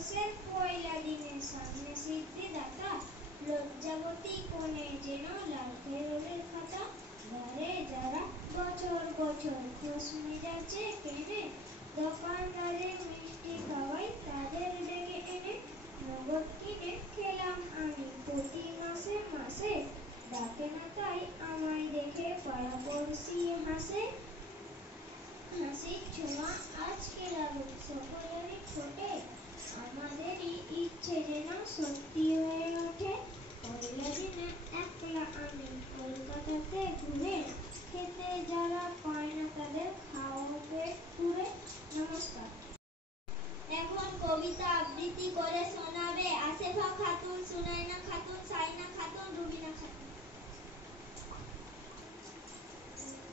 ভারতবর্ষের পয়লা দিনের সামনে সিদ্ধিদাতা লজ্জাবতী কোণে যেন লাল কেরলের খাতা ঘরে যারা বছর বছর খোশ মেজাজে কেনে দোকানদারের মিষ্টি খাওয়াই তাদের ডেকে এনে নগদ কিনে খেলাম আমি প্রতি মাসে মাসে ডাকে না তাই আমায় দেখে পাড়া পড়শি হাসে হাসির ছোঁয়া আজকে লাগুক সকলেরই ঠোঁটে আমাদেরই ইচ্ছে যেন সত্যি হয়ে ওঠে পয়লা দিনে একলা আমি কলকাতাতে ঘুরে খেতে যারা পায় না তাদের খাওয়াবে পুরে। নমস্কার। এখন কবিতা আবৃত্তি করে শোনাবে আসেফা খাতুন, সুনাইনা খাতুন, সাইনা খাতুন, রুবিনা খাতুন।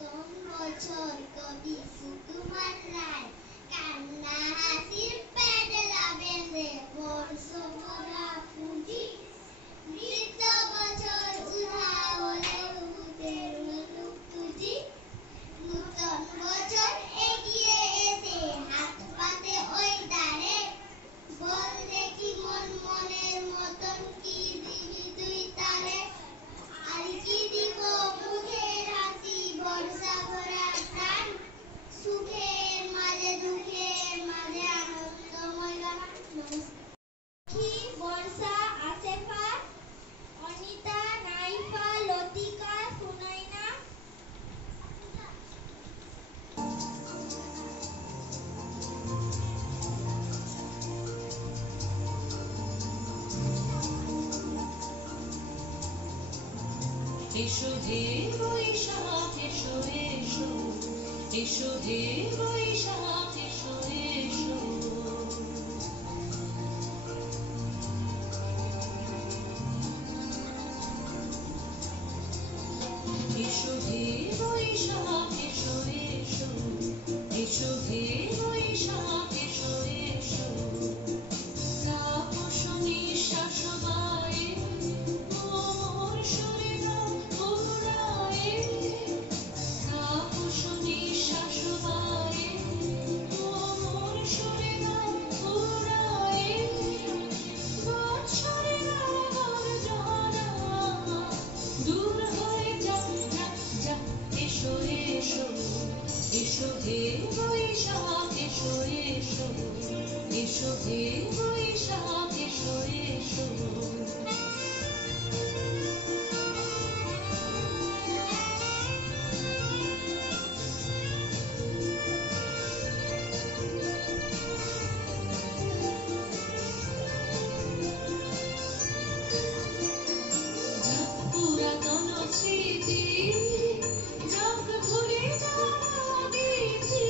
নতুন বছর কবি সুকুমার রায় কান্না হাসির প্যাডেলা বেঁধে বর্ষ ভরা ফুটি বৃদ্ধ বছর উধা হলে ভূতের মুলুক তুজি নূতন বছর এগিয়ে এসে হাত পাতে ওই দাঁড়ে বল দেখি মন মনের মতন কি দিবি তুই তারে আর কি দিব মুখের হাসি বর্ষা ভরা প্রাণ সুখের মাঝে দুঃখের মাঝে আনন্দময় গান। বর্ষা, আসেফা, অনিতা, নাইফা, লতিকা, সুনাইনা। এসো হে বৈশাখ এসো এসো এসো হে বৈশাখ এসো এসো এসো হে বৈশাখ এসো এসো এসো হে বৈশাখ এসো এসো তাপস নিঃশ্বাস বায়ে মোর শরীর পুরায়ে তাপস নিঃশ্বাস বায়ে মোর শরীর পুরায়ে বৎসরের বর্জনা দূর হয়ে যাক যাক যাক এসো এসো এসো হে বৈশাখ এসো এসো এসো হে বৈশাখ এসো এসো পুরাতন স্মৃতি যাক ঘুরে যাওয়া দিদি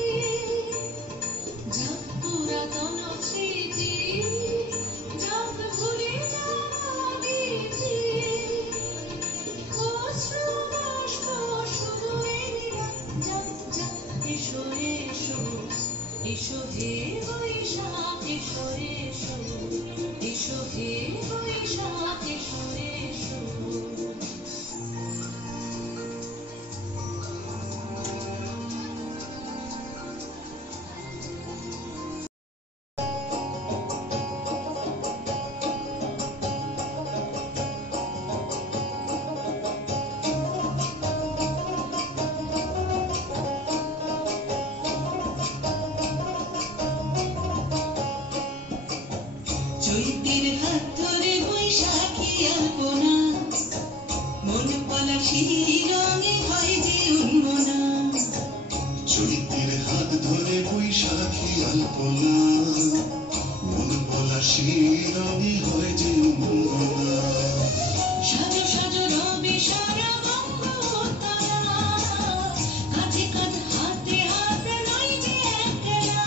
যাক পুরাতন স্মৃতি যাক ঘুরে যাওয়া দিদি অশ্রু বাষ্প শুধু এলিয়া যাক যাক এসো এসো এসো হে বৈশাখ এসো এসো এসো হে বৈশাখ এসো এসো চৈতের হাত ধরে বৈশাখী আলপনা মন পলাশি রঙে হয় যে উন্মনা চৈতের হাত ধরে বৈশাখী আলপনা মন পলাশি রঙে হয় যে উন্মনা সাজো সাজো রবি সারা বঙ্গোত্তরা কাঁধে কাঁধ হাতে হাত নয় যে একলা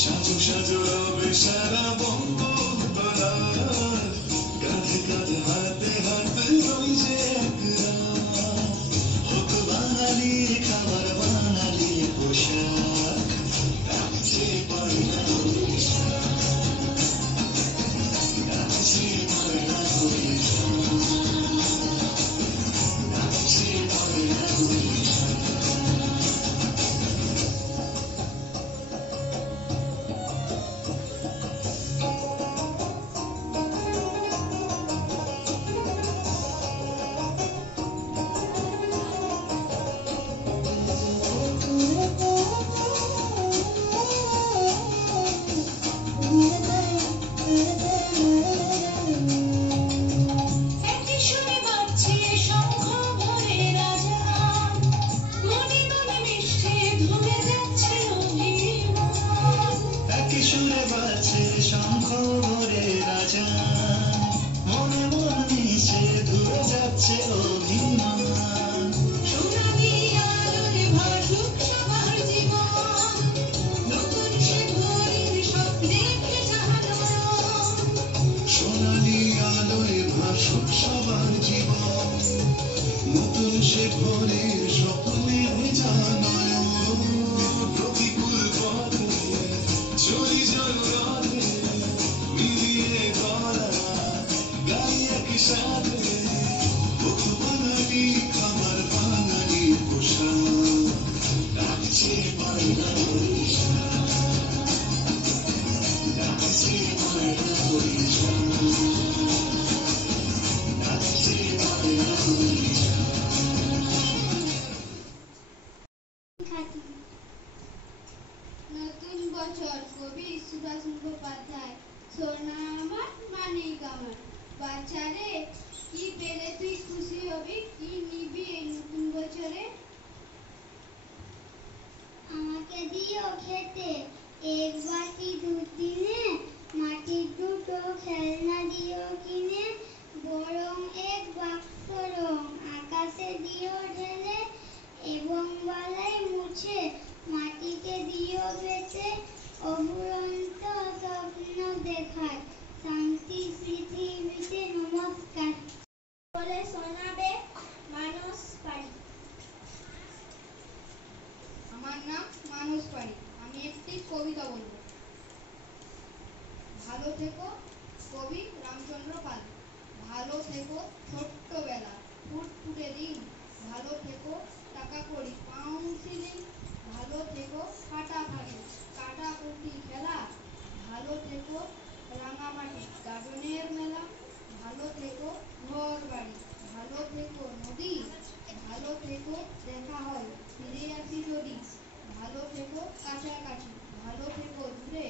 সাজো সাজো রবে সারা বঙ্গোত্তরা কাঁধে কাঁধে হাতে হাতে রই যে একরা হোক বাঙালি খাবার বাঙালি পোশাক রাখছে পয়লা বৈশাখ রাখছে পয়লা বৈশাখ রাখছে পয়লা বৈশাখ সুরে বাজছে শঙ্খ ভরে রাজা মনে মন মিশে ধুয়ে যাচ্ছে অভিমান সোনালি আলোয় ভাসুক সবার জীবন নতুন সে ভোরের স্বপ্নে জাগানো সোনালি আলোয় ভাসুক সবার জীবন নতুন সে ভোরের স্বপ্নে ভেজা নয়ন প্রতিকূল পথে চলি চল রাধে মিলিয়ে গলা গাই একসাথে বুক বাঙালি খাবার বাঙালি পোশাক ডাকছে বাংলা বরিশাল ডাকছে বাংলা বরিশাল ডাকছে বাংলা বরিশাল খাতুন। নতুন বছর কবি সুভাষ মুখোপাধ্যায়। সোনা আমার মানিক আমার, বাচ্চারে কি পেলে তুই খুশি হবি, কি নিবি এই নতুন বছরে? আমাকে দিও খেতে এক বাটি দুধ দিনে, মাটির দুটো খেলনা দিও কিনে, বরং এক বাক্স রং আকাশে দিও ঢেলে, এবং বালাই মুছে মাটিতে দিও বেঁচে, অফুরন্ত স্বপ্ন দেখায় শান্তি পৃথিবীতে নমস্কার বলে শোনাবে মানস পাড়ি। আমার নাম মানস পাড়ি। আমি একটি কবিতা বলবো। ভালো থেকো কবি রামচন্দ্র পাল। ভালো থেকো ছোট্টবেলা ফুটফুটে দিন, ভালো থেকো টাকা কড়ি কাউন্সিলিং, ভালো থেকো ফাটাফাটি কাটাকুটি খেলা, ভালো থেকো রাঙামাটি গাজনের মেলা, ভালো থেকো ঘর বাড়ি, ভালো থেকো নদী, ভালো থেকো দেখা হয় ফিরে আসি যদি, ভালো থেকো কাছাকাছি ভালো থেকো দূরে,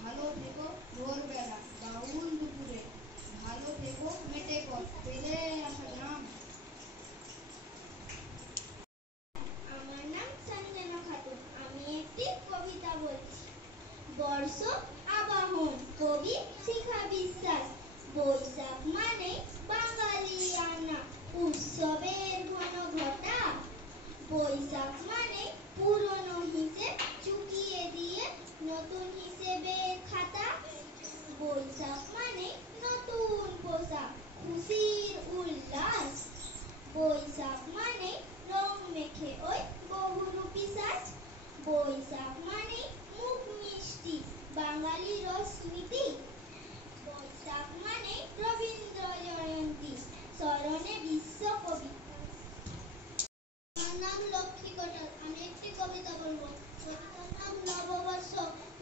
ভালো থেকো ভোরবেলা বাউল দুপুরে, ভালো থেকো মেটে পথ পেলে আসা গ্রাম। আমার নাম সঞ্জনা খাতুন। আমি একটি কবিতা বলছি। বর্ষ আবাহন কবি শিখা বিশ্বাস। বৈশাখ মানে বাঙালিয়ানা উৎসবের ঘন ঘটা, বৈশাখ মানে পুরনো হিসেব চুকিয়ে দিয়ে নতুন হিসেবের খাতা, বৈশাখ মানে নতুন পোশাক খুশির উল্লাস, বৈশাখ মানে রং মেখে ওই বহুরূপী সাজ, বৈশাখ মানে মুখ মিষ্টি বাঙালির স্মৃতি, বৈশাখ মানে রবীন্দ্র জয়ন্তী স্মরণে বিশ্বকবি। আমার নাম লক্ষ্মী কটক। আমি একটি কবিতা বলবো। কবিতার নাম নববর্ষ,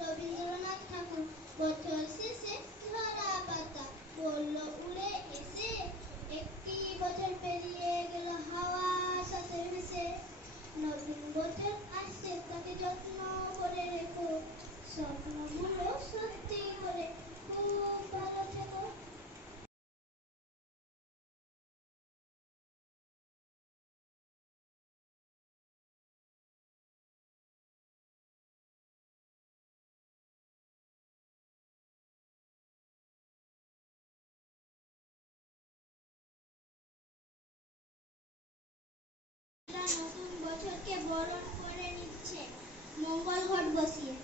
রবীন্দ্রনাথ ঠাকুর। বছর শেষে ঝরা পাতা বলল উড়ে এসে, একটি বছর পেরিয়ে গেল হাওয়ার সাথে মিশে, নতুন বছর আসছে তাকে যত্ন করে রেখো, স্বপ্নগুলো সত্যি করে খুব ভালো থেকো। নতুন বছরকে বরণ করে নিচ্ছে মঙ্গল ঘট বসিয়ে।